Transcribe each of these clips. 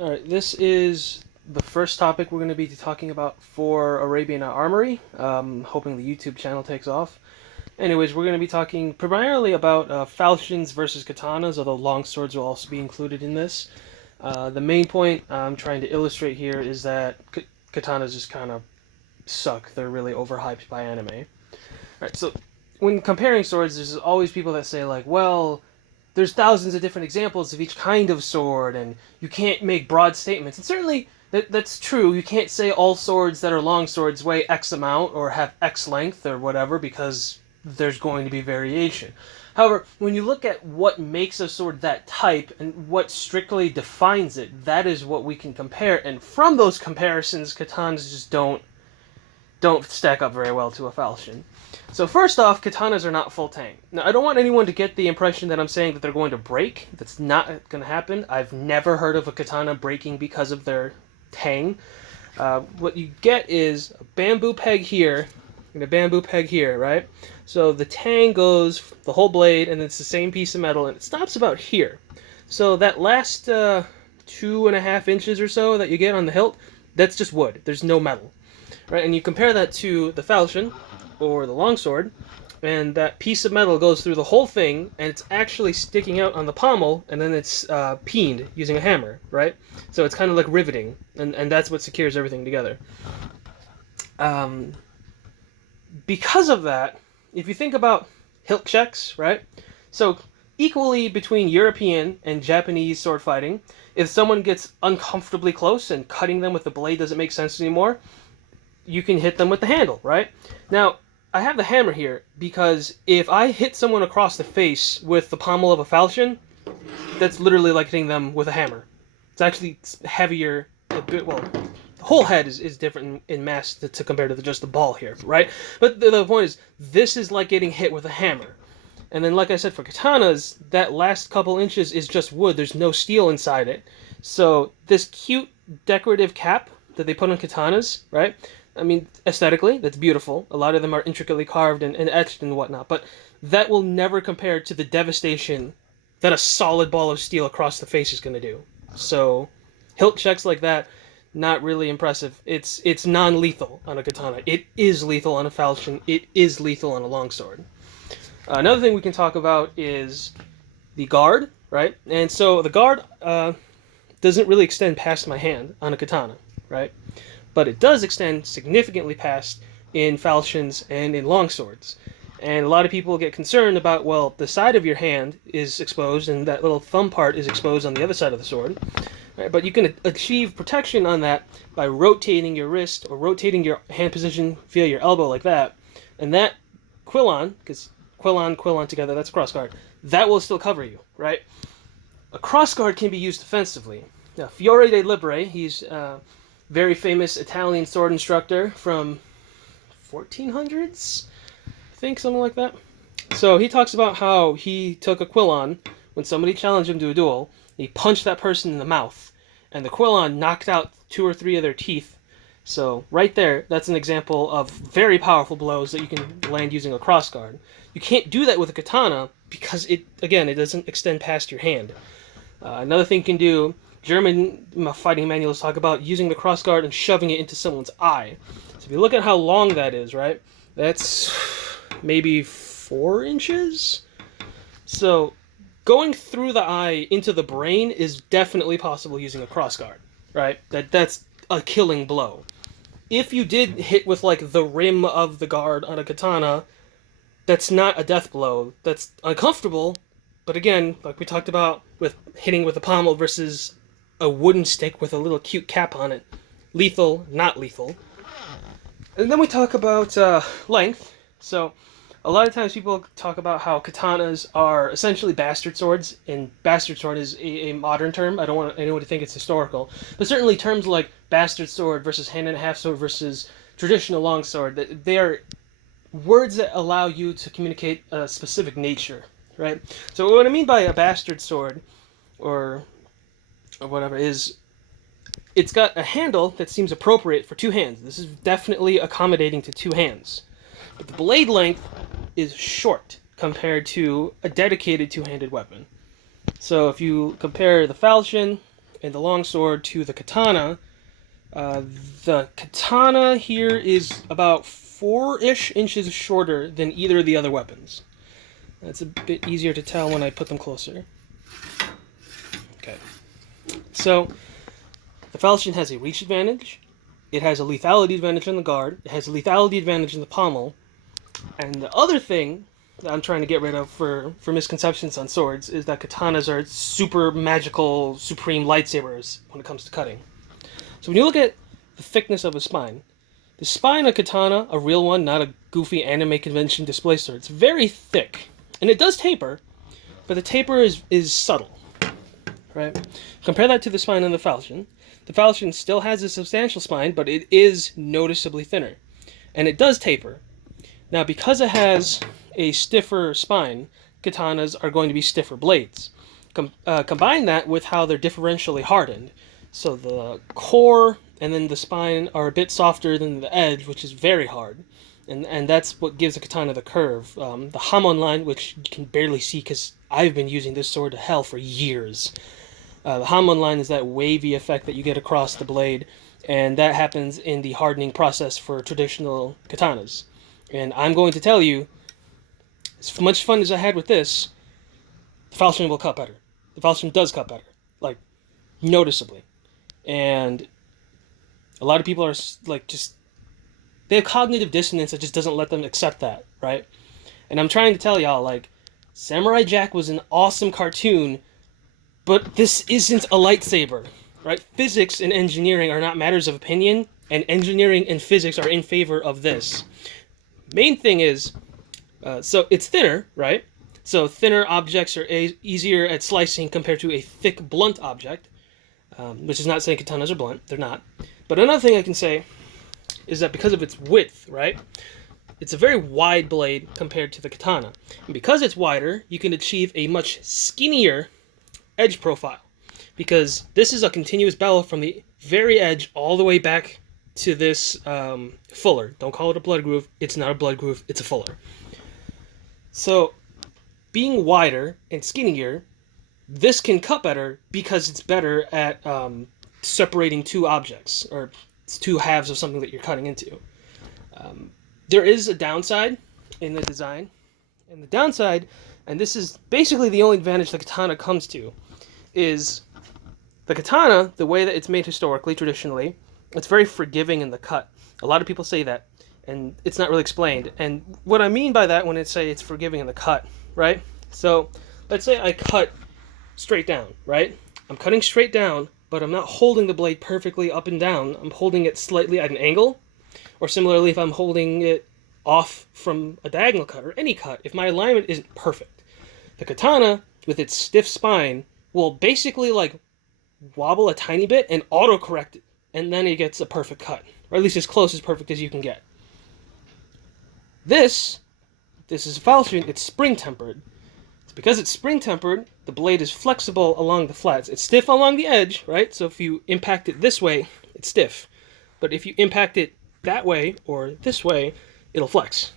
Alright, this is the first topic we're going to be talking about for Arabian Armory. Hoping the YouTube channel takes off. Anyways, we're going to be talking primarily about falchions versus katanas, although longswords will also be included in this. The main point I'm trying to illustrate here is that katanas just kind of suck. They're really overhyped by anime. Alright, so when comparing swords, there's always people that say, like, well, there's thousands of different examples of each kind of sword, and you can't make broad statements. And certainly, that's true. You can't say all swords that are long swords weigh X amount or have X length or whatever, because there's going to be variation. However, when you look at what makes a sword that type and what strictly defines it, that is what we can compare. And from those comparisons, katanas just don't stack up very well to a falchion. So first off, katanas are not full tang. Now, I don't want anyone to get the impression that I'm saying that they're going to break. That's not going to happen. I've never heard of a katana breaking because of their tang. What you get is a bamboo peg here and a bamboo peg here, right? So the tang goes the whole blade, and it's the same piece of metal, and it stops about here. So that last 2.5 inches or so that you get on the hilt, that's just wood. There's no metal. Right, and you compare that to the falchion, or the longsword, and that piece of metal goes through the whole thing, and it's actually sticking out on the pommel, and then it's peened using a hammer, right? So it's kind of like riveting, and that's what secures everything together. Because of that, if you think about hilt checks, right? So equally between European and Japanese sword fighting, if someone gets uncomfortably close and cutting them with the blade doesn't make sense anymore, you can hit them with the handle, right? Now, I have the hammer here because if I hit someone across the face with the pommel of a falchion, that's literally like hitting them with a hammer. It's actually heavier, well, the whole head is different in mass to compare to just the ball here, right? But the point is, this is like getting hit with a hammer. And then, like I said, for katanas, that last couple inches is just wood. There's no steel inside it. So this cute decorative cap that they put on katanas, right? I mean, aesthetically, that's beautiful. A lot of them are intricately carved and etched and whatnot, but that will never compare to the devastation that a solid ball of steel across the face is going to do. So, hilt checks like that, not really impressive. It's non-lethal on a katana. It is lethal on a falchion. It is lethal on a longsword. Another thing we can talk about is the guard, right? And so the guard doesn't really extend past my hand on a katana, right? But it does extend significantly past in falchions and in longswords. And a lot of people get concerned about, well, the side of your hand is exposed and that little thumb part is exposed on the other side of the sword. Right? But you can achieve protection on that by rotating your wrist or rotating your hand position via your elbow like that. And that quillon, because quillon together, that's crossguard, that will still cover you, right? A crossguard can be used defensively. Now, Fiore de Libre, he's very famous Italian sword instructor from 1400s, I think, something like that. So he talks about how he took a quillon when somebody challenged him to a duel. He punched that person in the mouth, and the quillon knocked out 2 or 3 of their teeth. So right there, that's an example of very powerful blows that you can land using a crossguard. You can't do that with a katana because it doesn't extend past your hand. Another thing you can do, German fighting manuals talk about using the crossguard and shoving it into someone's eye. So if you look at how long that is, right, that's maybe 4 inches? So going through the eye into the brain is definitely possible using a crossguard, right? That's a killing blow. If you did hit with, like, the rim of the guard on a katana, that's not a death blow. That's uncomfortable, but again, like we talked about with hitting with a pommel versus a wooden stick with a little cute cap on it. Lethal, not lethal. And then we talk about length. So a lot of times people talk about how katanas are essentially bastard swords, and bastard sword is a modern term. I don't want anyone to think it's historical. But certainly terms like bastard sword versus hand-and-a-half sword versus traditional longsword, they are words that allow you to communicate a specific nature, right? So what I mean by a bastard sword, or whatever, is it's got a handle that seems appropriate for 2 hands. This is definitely accommodating to 2 hands. But the blade length is short compared to a dedicated 2-handed weapon. So if you compare the falchion and the longsword to the katana. The katana here is about 4-ish inches shorter than either of the other weapons. That's a bit easier to tell when I put them closer. Okay. So, the falchion has a reach advantage, it has a lethality advantage in the guard, it has a lethality advantage in the pommel, and the other thing that I'm trying to get rid of for misconceptions on swords is that katanas are super magical, supreme lightsabers when it comes to cutting. So when you look at the thickness of a spine, the spine of katana, a real one, not a goofy anime convention display sword, it's very thick. And it does taper, but the taper is subtle, right? Compare that to the spine on the falchion. The falchion still has a substantial spine, but it is noticeably thinner. And it does taper. Now, because it has a stiffer spine, katanas are going to be stiffer blades. Combine that with how they're differentially hardened. So the core and then the spine are a bit softer than the edge, which is very hard. And that's what gives the katana the curve. The hamon line, which you can barely see because I've been using this sword to hell for years. The hamon line is that wavy effect that you get across the blade, and that happens in the hardening process for traditional katanas. And I'm going to tell you, as much fun as I had with this, the falchion will cut better. The falchion does cut better, like, noticeably. And a lot of people are, like, just... they have cognitive dissonance that just doesn't let them accept that, right? And I'm trying to tell y'all, like, Samurai Jack was an awesome cartoon, but this isn't a lightsaber, right? Physics and engineering are not matters of opinion, and engineering and physics are in favor of this. Main thing is, so it's thinner, right? So thinner objects are easier at slicing compared to a thick, blunt object, which is not saying katanas are blunt. They're not. But another thing I can say is that because of its width, right? It's a very wide blade compared to the katana. And because it's wider, you can achieve a much skinnier edge profile. Because this is a continuous bellow from the very edge all the way back to this fuller. Don't call it a blood groove. It's not a blood groove. It's a fuller. So, being wider and skinnier, this can cut better because it's better at separating two objects, or it's two halves of something that you're cutting into. There is a downside in the design. And the downside, and this is basically the only advantage the katana comes to, is the katana, the way that it's made historically, traditionally, it's very forgiving in the cut. A lot of people say that, and it's not really explained. And what I mean by that when I say it's forgiving in the cut, right? So, let's say I cut straight down, right? I'm cutting straight down, but I'm not holding the blade perfectly up and down. I'm holding it slightly at an angle. Or similarly, if I'm holding it off from a diagonal cut, or any cut, if my alignment isn't perfect. The katana, with its stiff spine, will basically, like, wobble a tiny bit and auto-correct it. And then it gets a perfect cut. Or at least as close as perfect as you can get. This is a falchion, it's spring-tempered. It's because it's spring-tempered, the blade is flexible along the flats. It's stiff along the edge, right? So if you impact it this way, it's stiff. But if you impact it that way or this way, it'll flex.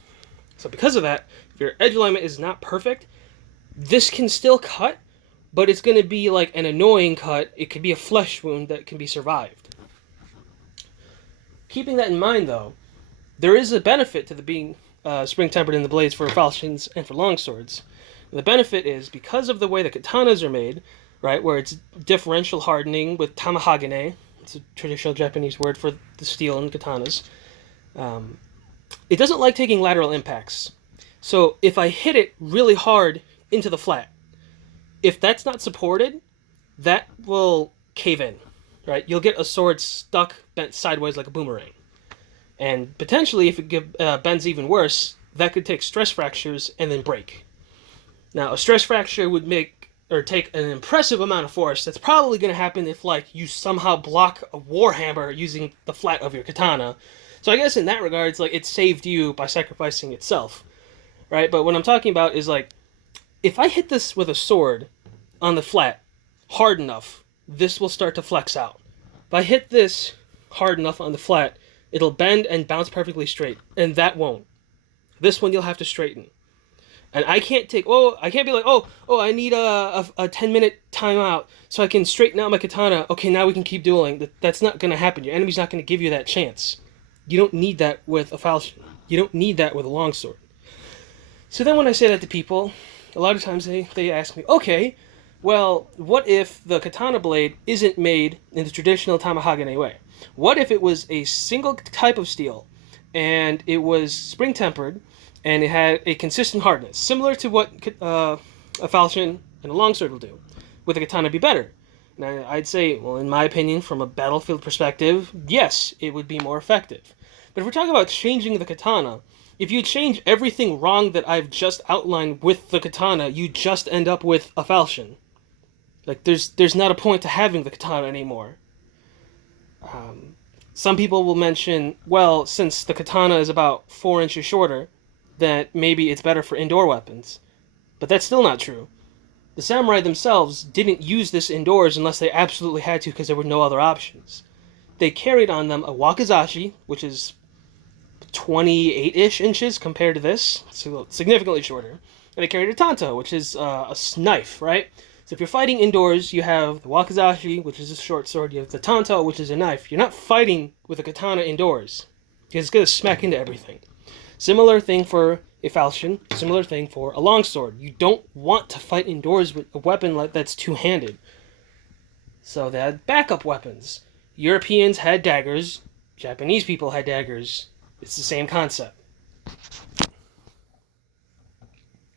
So because of that, if your edge alignment is not perfect, this can still cut, but it's going to be like an annoying cut. It could be a flesh wound that can be survived. Keeping that in mind, though, there is a benefit to the being spring-tempered in the blades for falchions and for longswords. And the benefit is, because of the way the katanas are made, right, where it's differential hardening with tamahagane, it's a traditional Japanese word for the steel in katanas, it doesn't like taking lateral impacts. So if I hit it really hard into the flat, if that's not supported, that will cave in, right? You'll get a sword stuck, bent sideways like a boomerang. And potentially, if it bends even worse, that could take stress fractures and then break. Now, a stress fracture would take an impressive amount of force. That's probably going to happen if, like, you somehow block a warhammer using the flat of your katana. So I guess in that regard, it's like it saved you by sacrificing itself, right? But what I'm talking about is, like, if I hit this with a sword on the flat hard enough, this will start to flex out. If I hit this hard enough on the flat, it'll bend and bounce perfectly straight, and that won't. This one you'll have to straighten. And I can't be like, I need a 10-minute timeout so I can straighten out my katana. Okay, now we can keep dueling. That's not going to happen. Your enemy's not going to give you that chance. You don't need that with a falchion. You don't need that with a longsword. So then when I say that to people, a lot of times they ask me, okay, well, what if the katana blade isn't made in the traditional Tamahagane way? What if it was a single type of steel, and it was spring-tempered, and it had a consistent hardness, similar to what a falchion and a longsword will do? Would the katana be better? And I'd say, well, in my opinion, from a battlefield perspective, yes, it would be more effective. But if we're talking about changing the katana, if you change everything wrong that I've just outlined with the katana, you just end up with a falchion. Like, there's not a point to having the katana anymore. Some people will mention, well, since the katana is about 4 inches shorter, that maybe it's better for indoor weapons. But that's still not true. The samurai themselves didn't use this indoors unless they absolutely had to because there were no other options. They carried on them a wakizashi, which is 28-ish inches compared to this, so significantly shorter. And they carried a tanto, which is a knife, right? So if you're fighting indoors, you have the wakizashi, which is a short sword. You have the tanto, which is a knife. You're not fighting with a katana indoors, because it's going to smack into everything. Similar thing for a falchion, similar thing for a longsword. You don't want to fight indoors with a weapon that's two-handed. So they had backup weapons. Europeans had daggers. Japanese people had daggers. It's the same concept.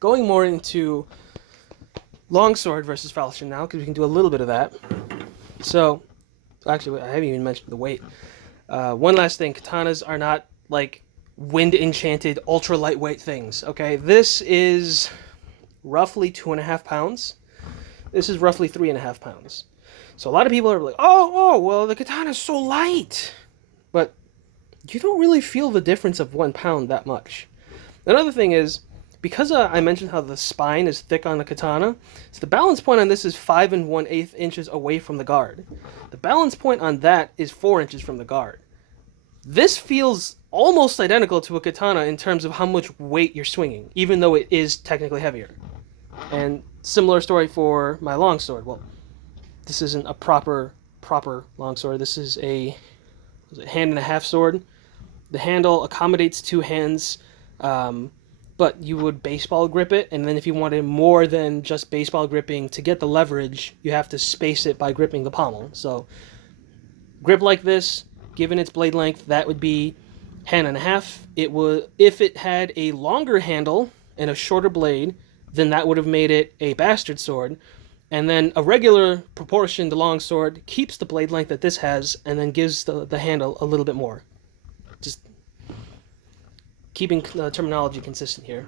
Going more into longsword versus falchion now, because we can do a little bit of that. So, actually, I haven't even mentioned the weight. One last thing, katanas are not like wind-enchanted, ultra-lightweight things, okay? This is roughly 2.5 pounds. This is roughly 3.5 pounds. So a lot of people are like, well, the katana's so light. But you don't really feel the difference of 1 pound that much. Another thing is, because I mentioned how the spine is thick on the katana, so the balance point on this is 5 1/8 inches away from the guard. The balance point on that is 4 inches from the guard. This feels almost identical to a katana in terms of how much weight you're swinging, even though it is technically heavier. And similar story for my longsword. Well, this isn't a proper longsword. This is a hand-and-a-half sword. The handle accommodates 2 hands, but you would baseball grip it, and then if you wanted more than just baseball gripping to get the leverage, you have to space it by gripping the pommel. So, grip like this, given its blade length, that would be hand-and-a-half. It would, if it had a longer handle and a shorter blade, then that would have made it a bastard sword. And then a regular proportioned longsword keeps the blade length that this has, and then gives the handle a little bit more. Just keeping the terminology consistent here.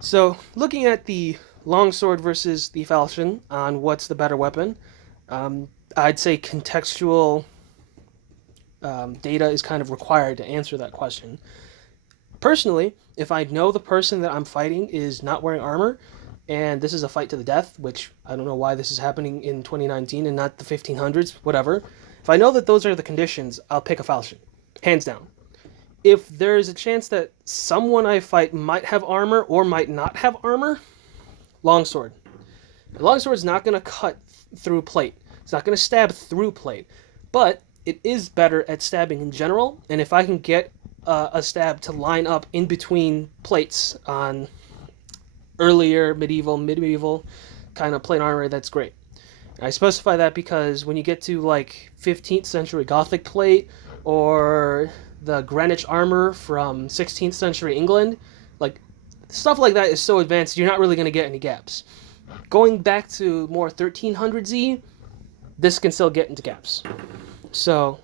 So, looking at the longsword versus the falchion on what's the better weapon, I'd say contextual data is kind of required to answer that question. Personally, if I know the person that I'm fighting is not wearing armor, and this is a fight to the death, which I don't know why this is happening in 2019 and not the 1500s, whatever. If I know that those are the conditions, I'll pick a falchion, hands down. If there's a chance that someone I fight might have armor or might not have armor, longsword. The longsword's not going to cut through plate. It's not going to stab through plate, but it is better at stabbing in general, and if I can get a stab to line up in between plates on earlier medieval kind of plate armor, that's great. I specify that because when you get to like 15th century Gothic plate or the Greenwich armor from 16th century England, like stuff like that is so advanced you're not really going to get any gaps. Going back to more 1300Z, this can still get into gaps. So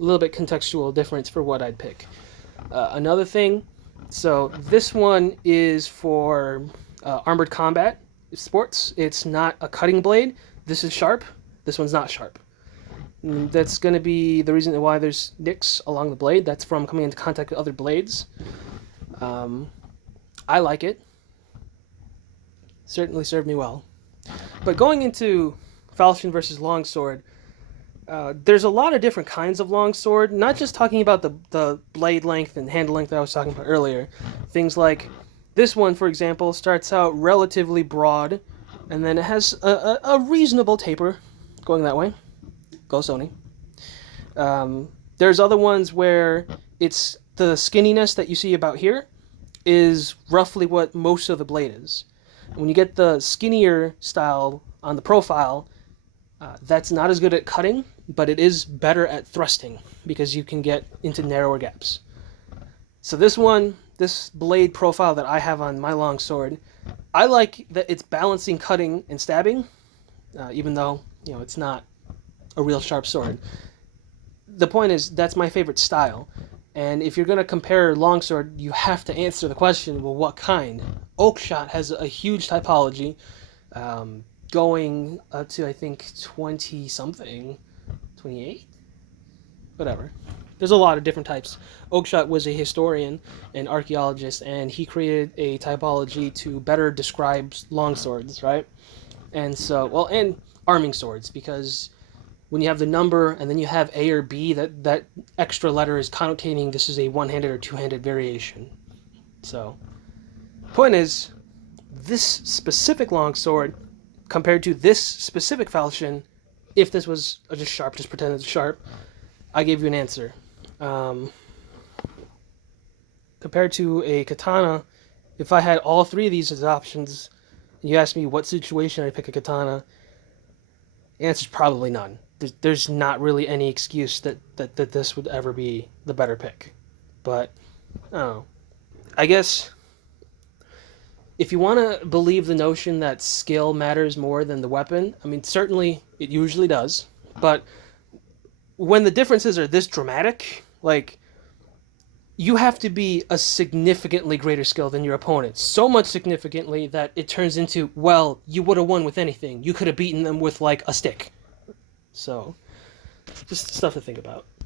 a little bit contextual difference for what I'd pick. Another thing, so this one is for armored combat sports. It's not a cutting blade. This is sharp. This one's not sharp. That's going to be the reason why there's nicks along the blade. That's from coming into contact with other blades. I like it. Certainly served me well. But going into falchion versus longsword, there's a lot of different kinds of longsword, not just talking about the blade length and handle length that I was talking about earlier. Things like This one, for example, starts out relatively broad, and then it has a reasonable taper going that way. Go Sony. There's other ones where it's the skinniness that you see about here is roughly what most of the blade is. When you get the skinnier style on the profile, that's not as good at cutting, but it is better at thrusting because you can get into narrower gaps. So this one, this blade profile that I have on my longsword, I like that it's balancing cutting and stabbing, even though, it's not a real sharp sword. The point is, that's my favorite style. And if you're going to compare longsword, you have to answer the question, well, what kind? Oakshot has a huge typology, going up to, I think, 20-something, 28? Whatever. There's a lot of different types. Oakshot was a historian and archaeologist, and he created a typology to better describe longswords, right? And so, well, and arming swords, because when you have the number and then you have A or B, that extra letter is connotating this is a one-handed or two-handed variation. So, point is, this specific longsword compared to this specific falchion, if this was just sharp, just pretend it's sharp, I gave you an answer. Compared to a katana, if I had all three of these as options, and you asked me what situation I'd pick a katana, the answer's probably none. There's not really any excuse that this would ever be the better pick. But, I don't know. I guess if you want to believe the notion that skill matters more than the weapon, I mean, certainly it usually does. But when the differences are this dramatic, like, you have to be a significantly greater skill than your opponent. So much significantly that it turns into, well, you would have won with anything. You could have beaten them with, like, a stick. So, just stuff to think about.